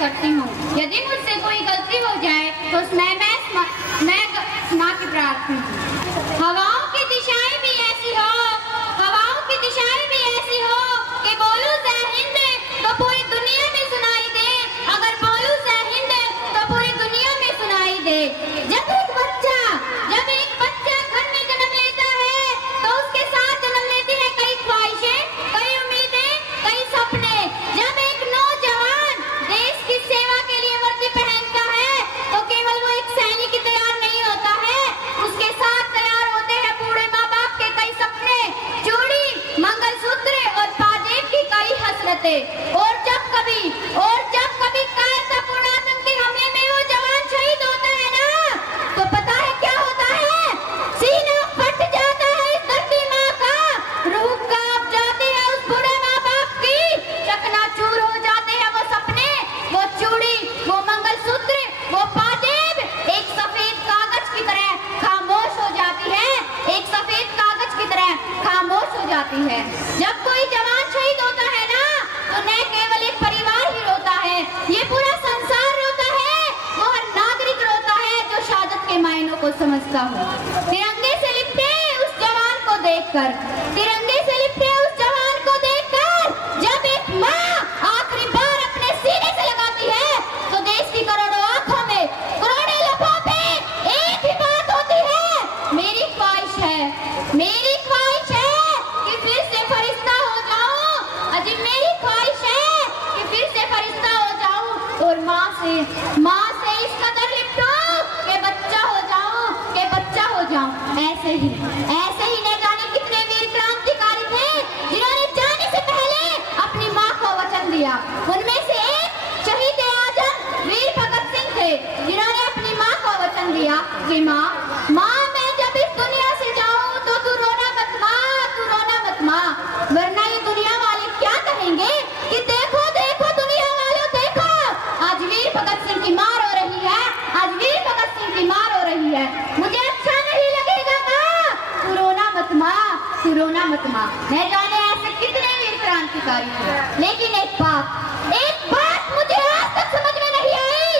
करती हूँ। यदि मुझसे कोई गलती हो जाए तो उसमें मैं क्षमा की प्रार्थी हूँ। हवाओं की दिशाएं भी ऐसी हो, हवाओं की दिशाएं भी ऐसी हो कि बोलूं जय हिंद तो पूरी दुनिया में सुनाई दे, अगर बोलूं जय हिंद तो पूरी दुनिया में सुनाई दे। जब एक बच्चा घर में जन्म लेता है तो उसके साथ जन्म लेती है कई ख्वाहिशें, कई उम्मीदें, कई सपने। जब एक नौजवान देश की सेवा के लिए वर्दी पहनता है तो केवल वो एक सैनिक ही तैयार नहीं होता है, उसके साथ तैयार होते हैं बूढ़े माँ बाप के कई सपने, चूड़ी, मंगलसूत्र और पाजेब की कई हसरतें। और जब कभी कायरतापूर्ण आतंकी हमले में वो जवान शहीद होता है ना, तो पता है क्या होता है? सीना फट जाता है इस धरती माँ का, रूह कांप जाती है उस बूढ़े माँ बाप की, चकनाचूर हो जाते हैं वो सपने, वो चूड़ी, वो मंगलसूत्र, वो पाजेब एक सफेद कागज की तरह खामोश हो जाती है, एक सफेद कागज की तरह खामोश हो जाती है। जब कोई जवान शहीद होता है ना, तो न केवल एक परिवार ही रोता है, ये पूरा संसार रोता है, वो हर नागरिक रोता है जो शहादत के मायनों को समझता हो। तिरंगे से लिपटे उस जवान को देखकर, तिरंगे से लिपटे उस जवान को देखकर, जब एक माँ आखिरी बार अपने सीने से लगाती है तो देश की करोड़ों आंखों में, करोड़ों लबों पे एक ही बात होती है, मेरी ख्वाहिश है कि फिर से फरिश्ता हो जाऊं, अजी मेरी ख्वाहिश है कि फिर से फरिश्ता हो जाऊं और माँ से इस कदर लिपटूं कि बच्चा हो जाऊं। ऐसे ही न जाने कितने वीर क्रांतिकारी थे जिन्होंने जाने से पहले अपनी माँ को वचन दिया। उनमें से एक शहीद आजम वीर भगत सिंह थे जिन्होंने अपनी माँ को वचन दिया कि माँ मैं जब इस दुनिया से जाऊं तो तू रोना मत माँ, वरना ये दुनिया वाले क्या कहेंगे कि देखो दुनिया वालों देखो, आज वीर भगत सिंह की माँ रो रही है, आज वीर भगत सिंह की माँ रो रही है, मुझे अच्छा नहीं लगेगा माँ, तू रोना मत माँ। न जाने ऐसे कितने वीर क्रांतिकारी थे, लेकिन एक बात मुझे आज तक समझ में नहीं आई।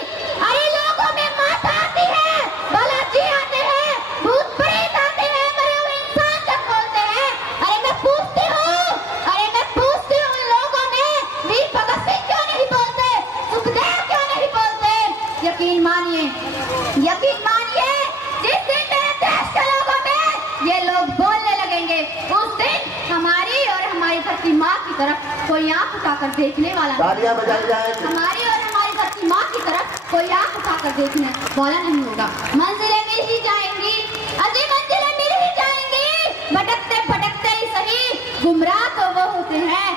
अरे लोगों में माता आती है, बालाजी आते हैं, भूत प्रेत आते हैं, मरे हुए इंसान तक बोलते हैं। अरे मैं पूछती हूँ उन लोगों में वीर भगत सिंह क्यों नहीं बोलते, सुखदेव क्यों नहीं बोलते? यकीन मानिए जिस दिन मेरे देश के लोगों में ये लोग बोलने लगेंगे, उस दिन हमारी और हमारी धरती माँ की तरफ कोई आंख उठाकर देखने वाला तालियां बजाई जाए। हमारी और हमारी धरती माँ की तरफ कोई आंख उठाकर देखने वाला नहीं होगा। मंजिलें मिल ही जाएंगी, अजी मंजिलें मिल ही जाएंगी, भटकते ही सही। गुमराह तो वो होते हैं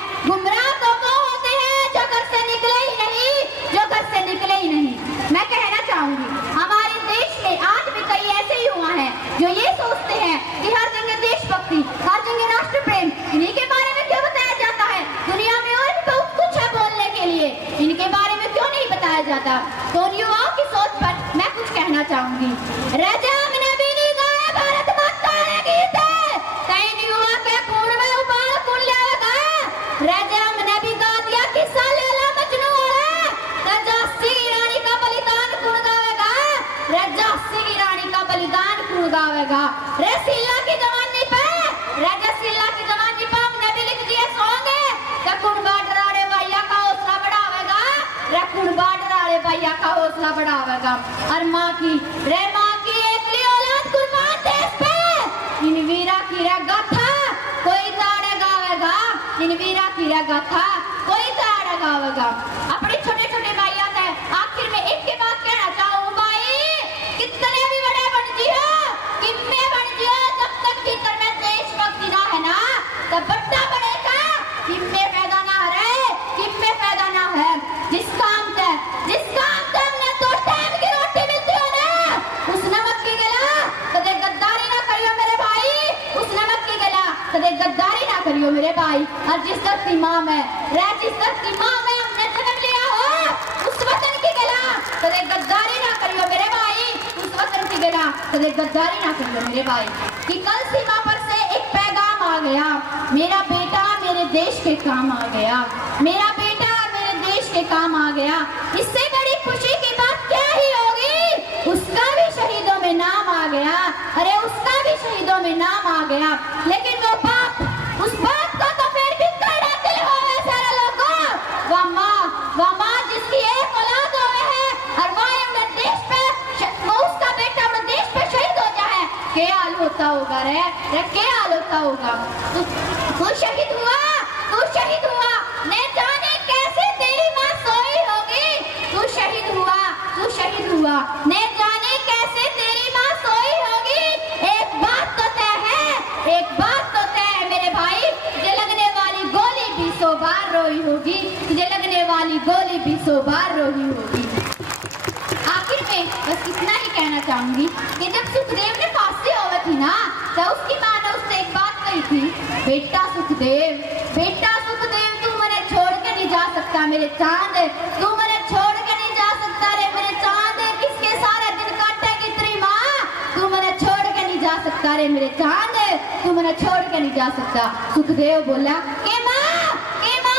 जो घर से निकले ही नहीं। मैं कहना चाहूंगी हमारे देश में आज भी कई ऐसे युवा हैं जो ये सोचते हैं कि हर जगह देशभक्ति, हर जगह राष्ट्र प्रेम, इन्हीं के बारे में क्यों बताया जाता है? दुनिया में और भी बहुत कुछ है बोलने के लिए, इनके बारे में क्यों नहीं बताया जाता? तो उन युवाओं की सोच पर मैं कुछ कहना चाहूंगी। राजा नबी ने गाया भारत माता ने गीत है, कई युवा के खून में उबाल कौन लाएगा? राजा नबी गा दिया किस्सा लैला मजनू वाला, राजा सिंह रानी का बलिदान कौन गावेगा? राजा सिंह रानी का बलिदान कौन गावेगा? रसीला की जवानी पे नबी लिख दिए सॉन्ग है, कुण बाडराड़े भैया का हौसला बढ़ावेगा। और माँ की एकली औलाद कुर्बान देश पे, इन वीरा की गाथा कोई ताड़े गावेगा, अपने छोटे भाइयों से आखिर में एक के बात कहना चाहूँ, भाई कितने भी बड़े बन जियो, कितने बन जियो, जब तक भीतर में देशभक्ति ना है ना, तब बट्टा बनेगा, किम्मे पैदा ना है। जिस काम से हमने 2 टाइम की रोटी मिलती हो ना, उस नमक की गला कदे गद्दारी ना करियो मेरे भाई, उस नमक की गला कदे गद्दारी ना करियो मेरे भाई। और जिस धरती माँ में हमने जन्म लिया हो, उस वतन की गला कदे गद्दारी ना करियो मेरे भाई, उस वतन की गला कदे गद्दारी ना करियो मेरे भाई। कि कल सीमा पर से एक पैगाम आ गया, मेरा बेटा मेरे देश के काम आ गया, मेरा बेटा मेरे देश के काम आ गया। इससे बड़ी खुशी की बात क्या ही होगी, उसका भी शहीदों में नाम आ गया। अरे उसका भी शहीदों में नाम आ गया। लेकिन वो बाप, उस बाप को तो फिर भी कड़ा दिल हो गए सारे लोगों। वह माँ जिसकी एक औलाद हुए है और वह देश पे, वो उसका बेटा अपने देश पे शहीद हो जाए, क्या हाल होता होगा रे, क्या हाल होता होगा। तू शहीद हुआ, तू शहीद हुआ, न जाने कैसे तेरी माँ सोई होगी। तू शहीद हुआ, तू शहीद हुआ, न जाने कैसे तेरी माँ सोई होगी। एक बात तो तय है, एक बात तो तय है मेरे भाई, तुझे लगने वाली गोली भी 100 बार रोई होगी, तुझे लगने वाली गोली भी 100 बार रोई होगी। आखिर में बस इतना ही कहना चाहूंगी कि जब सुखदेव ने फांसी हुई थी ना, तो उसकी माँ ने उससे एक बात कही थी, बेटा सुखदेव, बेटा सुखदेव, तू मुझे छोड़ के नहीं जा सकता मेरे चांद, तू मुझे छोड़ के नहीं जा सकता रे मेरे चांद, किसके सारे दिन काटेगी तेरी माँ, तू मुझे छोड़ के नहीं जा सकता रे मेरे चांद, तू मुझे छोड़ के नहीं जा सकता। सुखदेव बोला कि माँ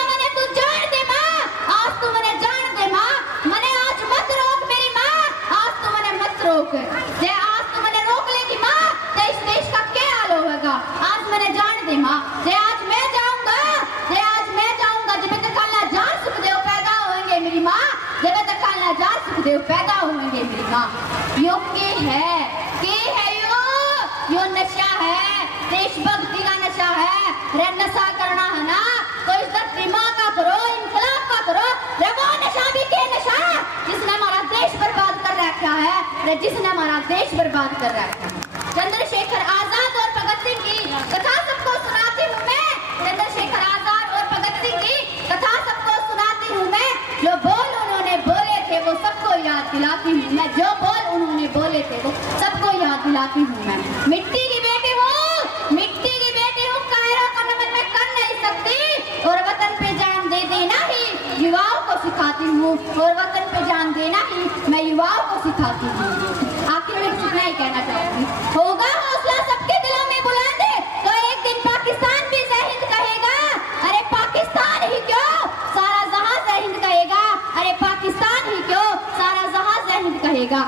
मैंने तू जान दे माँ, आज तू मुझे जान दे माँ, मैंने आज मत रोक मेरी माँ, आज तू मुझे मत रोक, जे आज तू मुझे रोक लेगी माँ, तो इस देश का क्या हाल होगा। आज मैंने जान दे माँ, जे आज मैं जाऊंगा, जे आज मैं जाऊंगा, जब तक अल्लाह जान सुखदेव पैदा होंगे मेरी माँ, जब तक अल्लाह जान सुखदेव पैदा होंगे मेरी माँ। यो के है यो नशा है, देशभक्ति का नशा है। रे नशा करना है ना तो इस दिमाग का करो, इनकलाब का करो। रे वो नशा भी के नशा जिसने हमारा देश बर्बाद कर रखा है, रे जिसने हमारा देश बर्बाद कर रखा है। चंद्रशेखर आजाद और भगत सिंह की कथा सबको सुनाती हूँ मैं, चंद्रशेखर आजाद और भगत सिंह की कथा सबको सुनाती हूँ मैं। जो बोल उन्होंने बोले थे वो सबको याद दिलाती हूँ मैं, जो बोल उन्होंने बोले थे वो सबको याद दिलाती हूँ मैं। मिट्टी की बेटी हूँ, मिट्टी की बेटी हूँ, कायरों का नमन मैं कर नहीं सकती, और वतन पे जान दे देना ही युवाओं को सिखाती हूँ, और वतन पे जान देना ही मैं युवाओं को सिखाती हूँ। आखिर में इतना ही कहना चाहूंगी, होगा हौसला सबके दिलों में बुलंद, तो एक दिन पाकिस्तान भी जय हिंद कहेगा। अरे पाकिस्तान ही क्यों, सारा जहां जय हिंद कहेगा। अरे पाकिस्तान ही क्यों, सारा जहां जय हिंद कहेगा।